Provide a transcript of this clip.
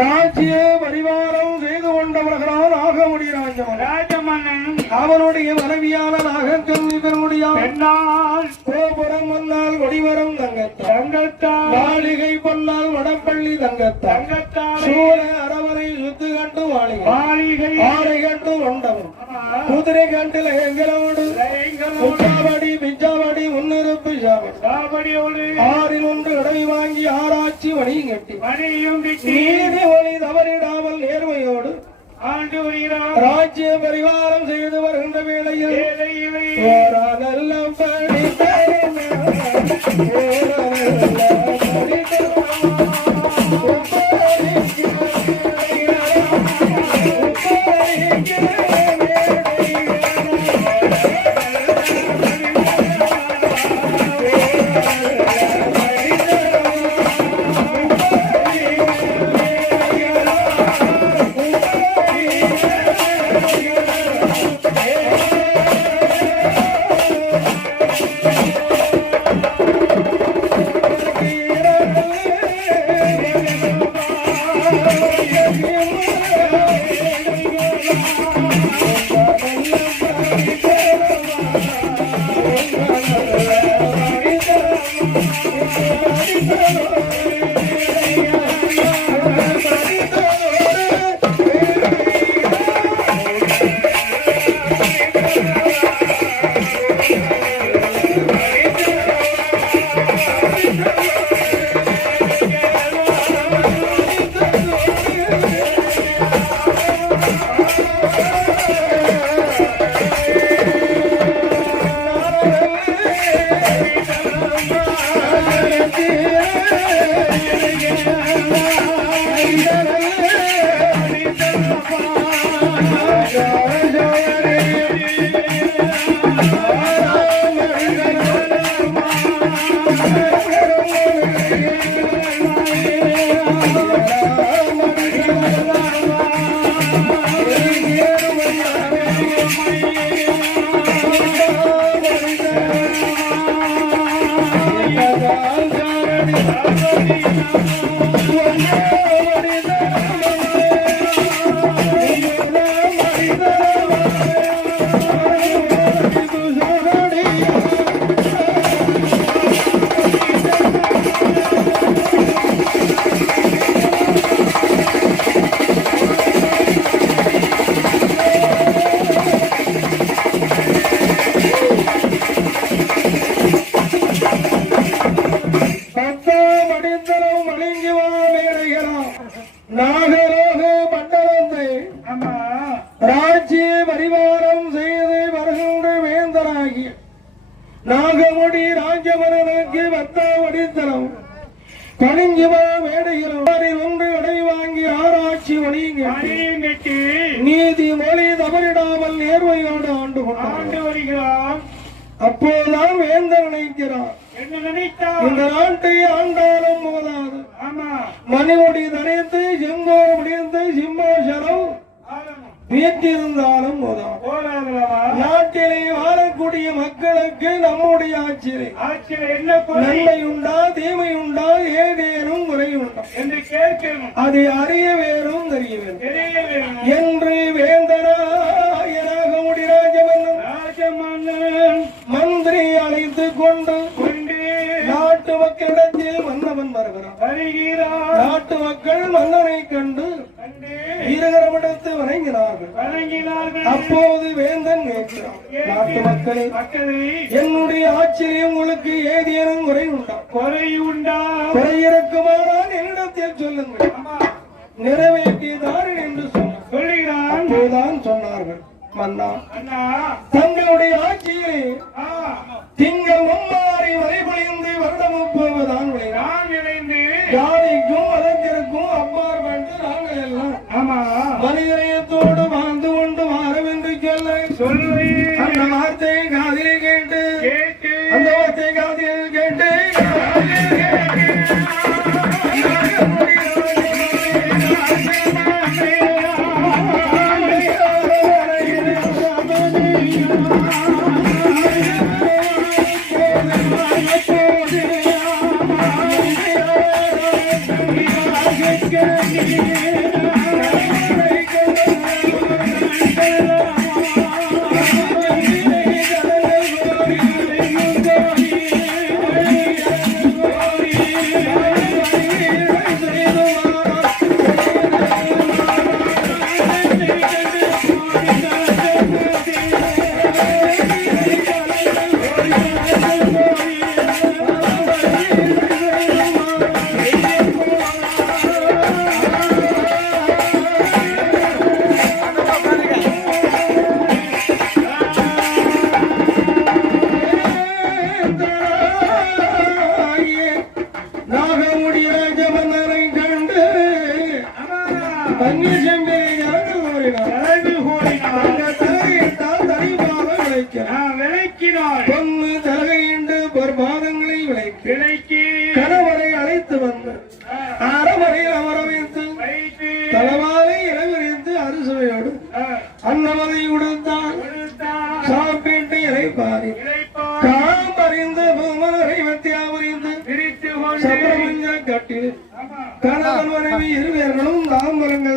ராஜ்ய பரிவாரம் செய்து கொண்டவர்களால் ஆக ராஜமன்னன் அவனுடைய மனைவியான நாகக்கன்னிதனுடைய கோபுரம் மன்னால் கொடிவரம் தங்கத்தால் மாளிகை பொன்னால் வடப்பள்ளி தங்கத்தால் சூழ அரவரை சுத்து கண்டு மாளிகை ஆடை கண்டு கொண்டவன் குதிரை கண்டில் எங்களோடு முக்காவடி பிச்சாவடி முன்னிருப்பு சாவடியோடு ஆறில் ஒன்று இடை வாங்கி ஆராய்ச்சி வணியும் கட்டி நீதி ஒளி தவறிடாமல் நேர்மையோடு ஆண்டு வருகிறார். ராஜ்ய பரிவாரம் செய்து வருகின்ற வேளையில் நல்ல நாகமுடி ராஜமரனுக்கு வத்தாவடித்தனம் கணிஞ்சுவா வேடையிலும் ஒன்று இடை வாங்கி ஆராய்ச்சி வணியும் கட்டி நீதி மொழி தவறிடாமல் நேர்மையோடு ஆண்டு வருகிறான். அப்போதுதான் வேந்தன் நினைக்கிறான், இந்த நாட்டை ஆண்டாலும் போதாது, மணிமுடி தரைத்து செங்கோ முடிந்து சிம்மாசனம் வீட்டிருந்தாலும் நாட்டிலே வாழக்கூடிய மக்களுக்கு நம்முடைய ஆட்சியில் நன்மை உண்டா தீமை உண்டா ஏதேனும் குறை உண்டா என்று கேட்கணும். அதை அறிய வேறும் தெரிய வேண்டும் என்று வேந்தனாக முடி ராஜமன்னன் மந்திரி அழைத்துக் கொண்டு நாட்டு மக்களிடத்தில் மன்னவன் வருகிறான். நாட்டு மக்கள் மன்னனை கண்டு வீரகரமிடத்து வணங்கினார்கள். அப்போது வேந்தன் கேட்கிறான், நாட்டு மக்களே, என்னுடைய ஆட்சியில் உங்களுக்கு ஏதேனும் குறை உண்டா? குறை இருக்குமானால் என்னிடத்தில் சொல்லுங்கள், நிறைவேற்றியதார் என்று சொல்லுகிறான். அப்போதுதான் சொன்னார்கள், மன்னா, தங்களுடைய ஆட்சியிலே திங்கள் மும்மாறி வரை பொழிந்து வருடமும் போவதான் விளைந்து ஜாதிக்கும் மதத்திற்கும் அப்பார் வந்து நாங்கள் எல்லாம் மனிதயத்தோடு வாழ்ந்து கொண்டு மாறும் என்று சொல்லி அந்த வார்த்தையை காதில் கேட்டு அந்த வார்த்தையை காதில் கேட்டு பொன்னு தலகையிண்டு பொற்பாதங்களை விளைக்கி கணவரை அழைத்து வந்து அறவரையில் அமர வைத்து தலவாலை இளவறிந்து அறுசுவையோடு அன்னமதை உடுத்தான் சாப்பிட்டு இறைப்பாரி காம்பறிந்து பூமரை வத்தியாவறிந்து சப்ரமஞ்ச கட்டில் கணவன் மனைவி இருவர்களும் தாம்பரங்கள்